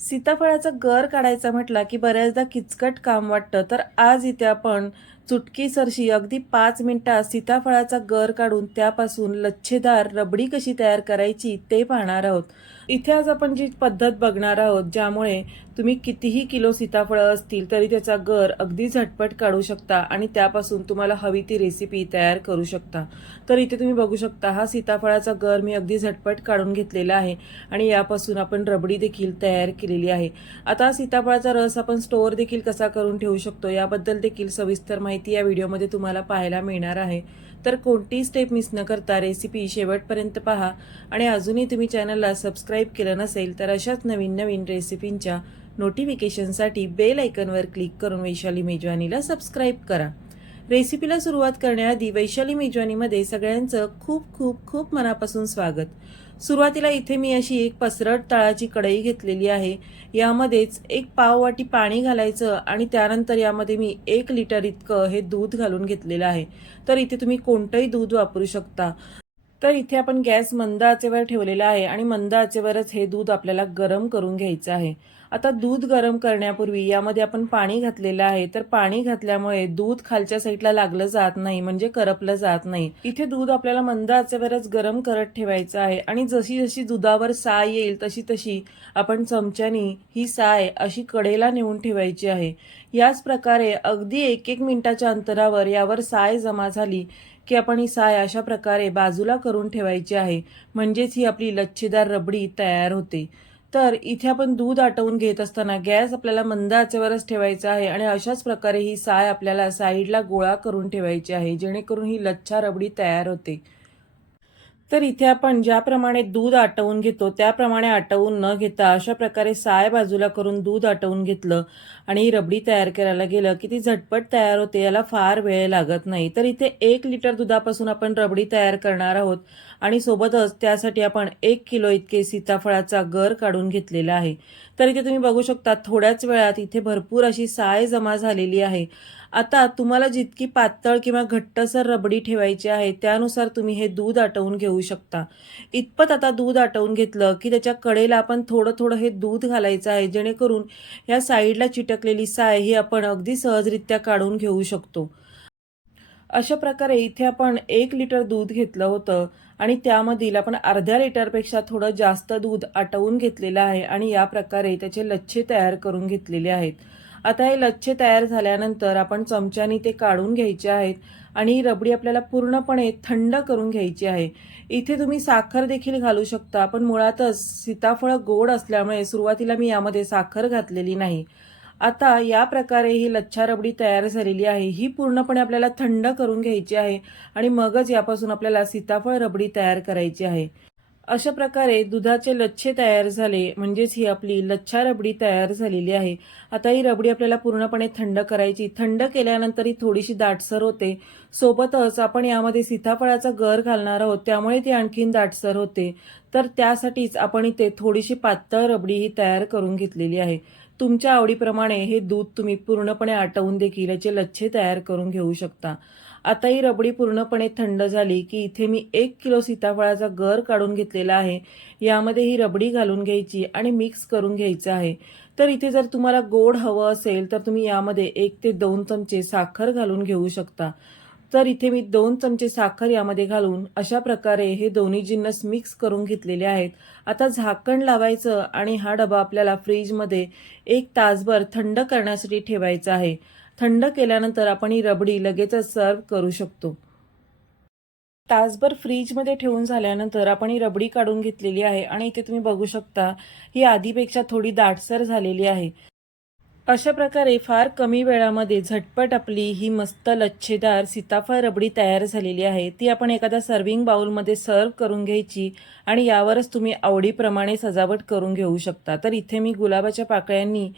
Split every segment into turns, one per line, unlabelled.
सीताफळाचा गर काढायचा म्हटला की बऱ्याचदा किचकट काम वाटतं. तर आज इथे आपण चुटकी सरशी अगदी पाच मिनिटात सीताफळाचा गर काढून त्यापासून लच्छेदार रबडी कशी तयार करायची ते पाहणार आहोत. इथे आज आपण जी पद्धत बघणार आहोत ज्यामुळे तुम्ही कितीही किलो सीताफळं असतील तरी त्याचा गर अगदी झटपट काढू शकता आणि त्यापासून तुम्हाला हवी ती रेसिपी तयार करू शकता. तर इथे तुम्ही बघू शकता हा सीताफळाचा गर मी अगदी झटपट काढून घेतलेला आहे आणि यापासून आपण रबडी देखील तयार केलेली आहे. आता सीताफळाचा रस आपण स्टोअर देखील कसा करून ठेवू शकतो याबद्दल देखील सविस्तर माहिती माहिती या व्हिडिओमध्ये तुम्हाला पाहायला मिळणार आहे. तर कोणतीही स्टेप मिस न करता रेसिपी शेवटपर्यंत पहा आणि अजूनही तुम्ही चॅनलला सबस्क्राईब केलं नसेल तर अशाच नवीन नवीन रेसिपींच्या नोटिफिकेशनसाठी बेल आयकनवर क्लिक करून वैशाली मेजवानीला सबस्क्राईब करा. रेसिपीला सुरुवात करण्याआधी वैशाली मेजवानीमध्ये सगळ्यांचं खूप खूप खूप मनापासून स्वागत. सुरुवातीला इथे मी अशी एक पसरट तळाची कढई घेतलेली आहे. यामध्येच एक पाववाटी पाणी घालायचं आणि त्यानंतर यामध्ये मी एक लिटर इतकं हे दूध घालून घेतलेलं आहे. तर इथे तुम्ही कोणतंही दूध वापरू शकता. तर इथे आपण गॅस मंद आचेवर ठेवलेला आहे आणि मंद आचेवरच हे दूध आपल्याला गरम करून घ्यायचं आहे. आता दूध गरम करण्यापूर्वी यामध्ये आपण पाणी घातलेलं आहे. तर पाणी घातल्यामुळे दूध खालच्या साईडला लागलं जात नाही म्हणजे करपलं जात नाही. इथे दूध आपल्याला मंद आचेवरच गरम करत ठेवायचं आहे आणि जशी जशी दुधावर साय येईल तशी तशी आपण चमच्यानी ही साय अशी कडेला नेऊन ठेवायची आहे. याच प्रकारे अगदी एक एक मिनिटाच्या अंतरावर यावर साय जमा झाली की आपण ही साय अशा प्रकारे बाजूला करून ठेवायची आहे. म्हणजेच ही आपली लच्छेदार रबडी तयार होते. तर इथे आपण दूध आटवून घेत असताना गॅस आपल्याला मंद आचेवरच ठेवायचा आहे आणि अशाच प्रकारे ही साय आपल्याला साईडला गोळा करून ठेवायची आहे जेणेकरून ही लच्छा रबडी तयार होते. तर इथे आपण ज्याप्रमाणे दूध आटवून घेतो त्याप्रमाणे आटवून न घेता अशा प्रकारे साय बाजूला करून दूध आटवून घेतलं आणि रबडी तयार करायला गेलं की ती झटपट तयार होते याला फार वेळ लागत नाही. तर इथे एक लिटर दुधापासून आपण रबडी तयार करणार आहोत आणि सोबतच त्यासाठी आपण एक किलो इतके सीताफळाचा गर काढून घेतलेला आहे. तर इथे तुम्ही बघू शकता थोड्याच वेळात इथे भरपूर अशी साय जमा झालेली आहे. आता तुम्हाला जितकी पातळ किंवा घट्टसर रबडी ठेवायची आहे त्यानुसार तुम्ही हे दूध आटवून घेऊ शकता. इतपत आता दूध आटवून घेतलं की त्याच्या कडेला आपण थोडं थोडं हे दूध घालायचं आहे जेणेकरून या साईडला चिटकलेली साय ही आपण अगदी सहजरित्या काढून घेऊ शकतो. अशा प्रकारे इथे आपण एक लिटर दूध घेतलं होतं आणि त्यामधील आपण अर्ध्या लिटरपेक्षा थोडं जास्त दूध आटवून घेतलेलं आहे आणि या प्रकारे त्याचे लच्छे तयार करून घेतलेले आहेत. आता हे लच्छे तयार झाल्यानंतर आपण चमच्यानी ते काढून घ्यायचे आहेत. आणि रबडी आपल्याला पूर्णपणे थंड करून घ्यायची आहे. इथे तुम्ही साखर देखील घालू शकता पण मुळातच सीताफळ गोड असल्यामुळे सुरुवातीला मी यामध्ये साखर घातलेली नाही. आता या प्रकारे ही लच्छा रबडी तयार झालेली आहे. ही पूर्णपणे आपल्याला थंड करून घ्यायची आहे आणि मगच यापासून आपल्याला सीताफळ रबडी तयार करायची आहे. अशा प्रकारे दुधाचे लच्छे तयार झाले. म्हणजेच ही आपली लच्छा रबडी तयार झालेली आहे. आता ही रबडी आपल्याला पूर्णपणे थंड करायची. थंड केल्यानंतर ही थोडीशी दाटसर होते. सोबतच आपण यामध्ये सीताफळाचा गर घालणार आहोत. त्यामुळे ती आणखीन दाटसर होते. तर त्यासाठीच आपण इथे थोडीशी पातळ रबडी ही तयार करून घेतलेली आहे. तुमच्या आवडीप्रमाणे हे दूध तुम्ही पूर्णपणे आटवून देखील याचे लच्छे तयार करून घेऊ शकता. आता ही रबडी पूर्णपणे थंड झाली की इथे मी एक किलो सीताफळाचा गर काढून घेतलेला आहे. यामध्ये ही रबडी घालून घ्यायची आणि मिक्स करून घ्यायचं आहे. तर इथे जर तुम्हाला गोड हवं असेल तर तुम्ही यामध्ये एक ते दोन चमचे साखर घालून घेऊ शकता. तर इथे मी दोन चमचे साखर यामध्ये घालून अशा प्रकारे हे दोन्ही जिन्नस मिक्स करून घेतलेले आहेत. आता झाकण लावायचं आणि हा डबा आपल्याला फ्रीजमध्ये एक तासभर थंड करण्यासाठी ठेवायचा आहे. थंड केल्यानंतर आपण ही रबडी लगेचच सर्व करू शकतो. तासभर फ्रीजमध्ये ठेवून झाल्यानंतर आपण ही रबडी काढून घेतलेली आहे आणि इथे तुम्ही बघू शकता ही आधीपेक्षा थोडी दाटसर झालेली आहे. अशा प्रकारे फार कमी वेळामध्ये झटपट आपली ही मस्त लच्छेदार सीताफळ रबडी तयार झालेली आहे. ती आपण एखाद्या सर्विंग बाउलमध्ये सर्व करून घ्यायची आणि यावरच तुम्ही आवडीप्रमाणे सजावट करून घेऊ शकता. तर इथे मी गुलाबाच्या पाकळ्यांनी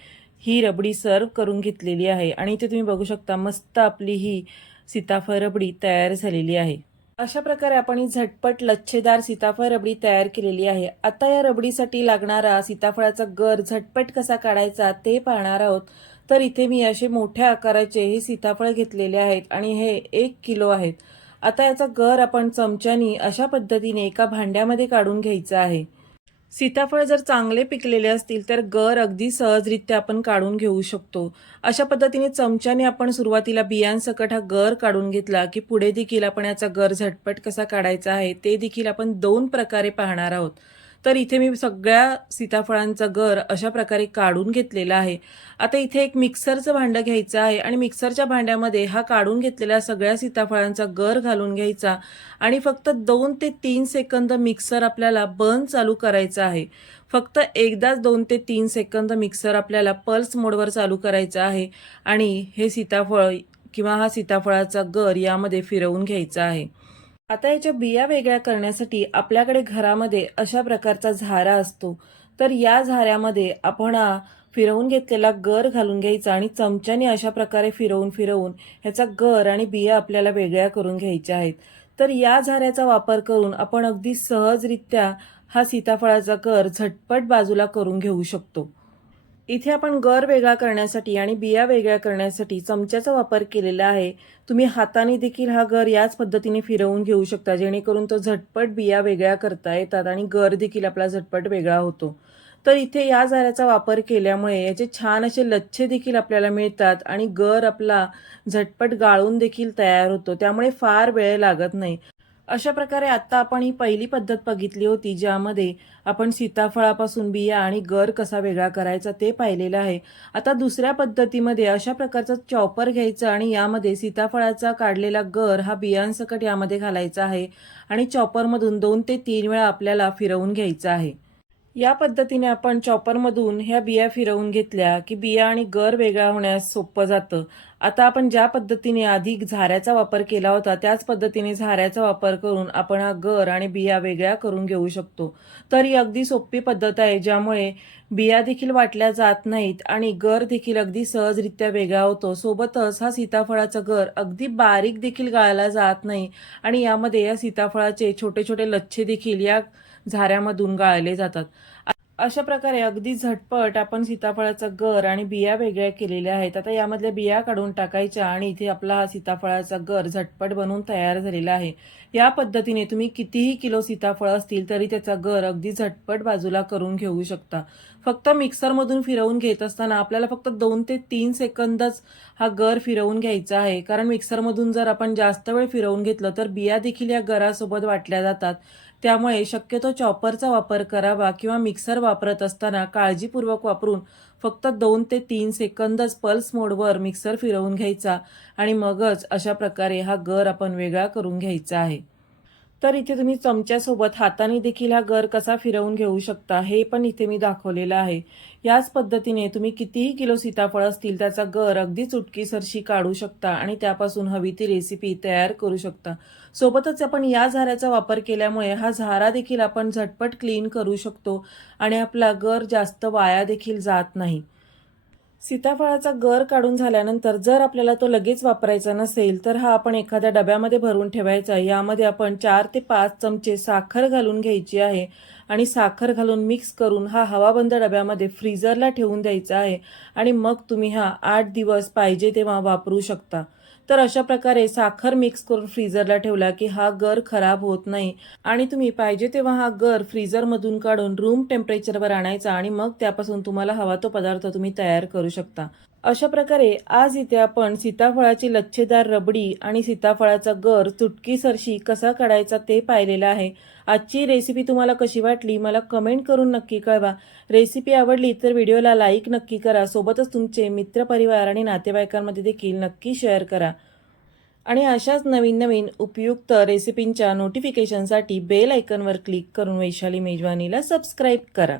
ही रबडी सर्व करून घेतलेली आहे. आणि इथे तुम्ही बघू शकता मस्त आपली ही सीताफळ रबडी तयार झालेली आहे. अशा प्रकारे आपण ही झटपट लच्छेदार सीताफळ रबडी तयार केलेली आहे. आता या रबडीसाठी लागणारा सीताफळाचा गर झटपट कसा काढायचा ते पाहणार आहोत. तर इथे मी असे मोठ्या आकाराचे हे सीताफळ घेतलेले आहेत आणि हे एक किलो आहेत. आता याचा गर आपण चमच्यानी अशा पद्धतीने एका भांड्यामध्ये काढून घ्यायचा आहे. सीताफळ जर चांगले पिकलेले असतील तर गर अगदी सहजरित्या आपण काढून घेऊ शकतो. अशा पद्धतीने चमच्याने आपण सुरुवातीला बियांसकट हा गर काढून घेतला की पुढे देखील आपण याचा गर झटपट कसा काढायचा आहे ते देखील आपण दोन प्रकारे पाहणार आहोत. तर इथे मी सगळ्या सीताफळांचा गर अशा प्रकारे काढून घेतलेला आहे. आता इथे एक मिक्सरचं भांडं घ्यायचं आहे आणि मिक्सरच्या भांड्यामध्ये हा काढून घेतलेल्या सगळ्या सीताफळांचा गर घालून घ्यायचा आणि फक्त दोन ते तीन सेकंद मिक्सर आपल्याला बंद चालू करायचा आहे. फक्त एकदाच दोन ते तीन सेकंद मिक्सर आपल्याला पल्स मोडवर चालू करायचा आहे आणि हे सीताफळ किंवा हा सीताफळाचा गर यामध्ये फिरवून घ्यायचा आहे. आता याच्या बिया वेगळ्या करण्यासाठी आपल्याकडे घरामध्ये अशा प्रकारचा झारा असतो. तर या झाऱ्यामध्ये आपण हा फिरवून घेतलेला गर घालून घ्यायचा आणि चमच्याने अशा प्रकारे फिरवून फिरवून ह्याचा गर आणि बिया आपल्याला वेगळ्या करून घ्यायच्या आहेत. तर या झाऱ्याचा वापर करून आपण अगदी सहजरित्या हा सीताफळाचा गर झटपट बाजूला करून घेऊ शकतो. इथे आपण गर वेगळा करण्यासाठी आणि बिया वेगळ्या करण्यासाठी चमच्याचा वापर केलेला आहे. तुम्ही हाताने देखील हा गर याच पद्धतीने फिरवून घेऊ शकता जेणेकरून तो झटपट बिया वेगळ्या करता येतात आणि गर देखील आपला झटपट वेगळा होतो. तर इथे या झाऱ्याचा वापर केल्यामुळे याचे छान असे लच्छे देखील आपल्याला मिळतात आणि गर आपला झटपट गाळून देखील तयार होतो. त्यामुळे फार वेळ लागत नाही. अशा प्रकारे आत्ता आपण ही पहिली पद्धत बघितली होती ज्यामध्ये आपण सीताफळापासून बिया आणि गर कसा वेगळा करायचा ते पाहिलेलं आहे. आता दुसऱ्या पद्धतीमध्ये अशा प्रकारचा चॉपर घ्यायचा आणि यामध्ये सीताफळाचा काढलेला गर हा बियांसकट यामध्ये घालायचा आहे आणि चॉपरमधून दोन ते तीन वेळा आपल्याला फिरवून घ्यायचा आहे. या पद्धतीने आपण चॉपरमधून ह्या बिया फिरवून घेतल्या की बिया आणि गर वेगळा होण्यास सोपं जातं. आता आपण ज्या पद्धतीने आधी झाऱ्याचा वापर केला होता त्याच पद्धतीने झाऱ्याचा वापर करून आपण हा गर आणि बिया वेगळ्या करून घेऊ शकतो. तर ही अगदी सोपी पद्धत आहे ज्यामुळे बिया देखील वाटल्या जात नाहीत आणि गर देखील अगदी सहजरित्या वेगळा होतो. सोबतच हा सीताफळाचा गर अगदी बारीक देखील गाळला जात नाही आणि यामध्ये या सीताफळाचे छोटे छोटे लच्छे देखील या झाऱ्यामधून गाळले जातात. अशा प्रकारे अगदी झटपट आपण सीताफळाचा गर आणि बिया वेगळ्या केलेल्या आहेत. आता यामधल्या बिया काढून टाकायच्या आणि इथे आपला हा सीताफळाचा गर झटपट बनवून तयार झालेला आहे. या पद्धतीने तुम्ही कितीही किलो सीताफळ असतील तरी त्याचा गर अगदी झटपट बाजूला करून घेऊ शकता. फक्त मिक्सरमधून फिरवून घेत असताना आपल्याला फक्त दोन ते तीन सेकंदच हा गर फिरवून घ्यायचा आहे. कारण मिक्सरमधून जर आपण जास्त वेळ फिरवून घेतलं तर बिया देखील या गरासोबत वाटल्या जातात. त्यामुळे शक्यतो चॉपरचा वापर करावा किंवा मिक्सर वापरत असताना काळजीपूर्वक वापरून फक्त दोन ते तीन सेकंदच पल्स मोडवर मिक्सर फिरवून घ्यायचा आणि मगच अशा प्रकारे हा गर आपण वेगळा करून घ्यायचा आहे. तर इथे तुम्ही चमच्यासोबत हाताने देखील हा गर कसा फिरवून घेऊ शकता हे पण इथे मी दाखवलेलं आहे. याच पद्धतीने तुम्ही कितीही किलो सीताफळ असतील त्याचा गर अगदी चुटकीसरशी काढू शकता आणि त्यापासून हवी ती रेसिपी तयार करू शकता. सोबतच आपण या झाऱ्याचा वापर केल्यामुळे हा झारा देखील आपण झटपट क्लीन करू शकतो आणि आपला गर जास्त वाया देखील जात नाही. सीताफळाचा गर काढून झाल्यानंतर जर आपल्याला तो लगेच वापरायचा नसेल तर हा आपण एखाद्या डब्यामध्ये भरून ठेवायचा. यामध्ये आपण चार ते पाच चमचे साखर घालून घ्यायची आहे आणि साखर घालून मिक्स करून हा हवाबंद डब्यामध्ये फ्रीजरला ठेवून द्यायचा आहे आणि मग तुम्ही हा आठ दिवस पाहिजे तेव्हा वापरू शकता. तर अशा प्रकारे साखर मिक्स करून फ्रीजरला ठेवला की हा गर खराब होत नाही. आणि तुम्ही पाहिजे तेव्हा हा गर फ्रीजरमधून काढून रूम टेम्परेचरवर आणायचा आणि मग त्यापासून तुम्हाला हवा तो पदार्थ तुम्ही तयार करू शकता. अशा प्रकारे आज इथे आपण सीताफळाची लच्छेदार रबडी आणि सीताफळाचा गर चुटकीसरशी कसा काढायचा ते पाहिलेलं आहे. आजची रेसिपी तुम्हाला कशी वाटली मला कमेंट करून नक्की कळवा. रेसिपी आवडली तर व्हिडिओला लाईक नक्की करा. सोबतच तुमचे मित्रपरिवार आणि नातेवाईकांमध्ये देखील नक्की शेअर करा. आणि अशाच नवीन नवीन उपयुक्त रेसिपींच्या नोटिफिकेशनसाठी बेल आयकनवर क्लिक करून वैशाली मेजवानीला सबस्क्राईब करा.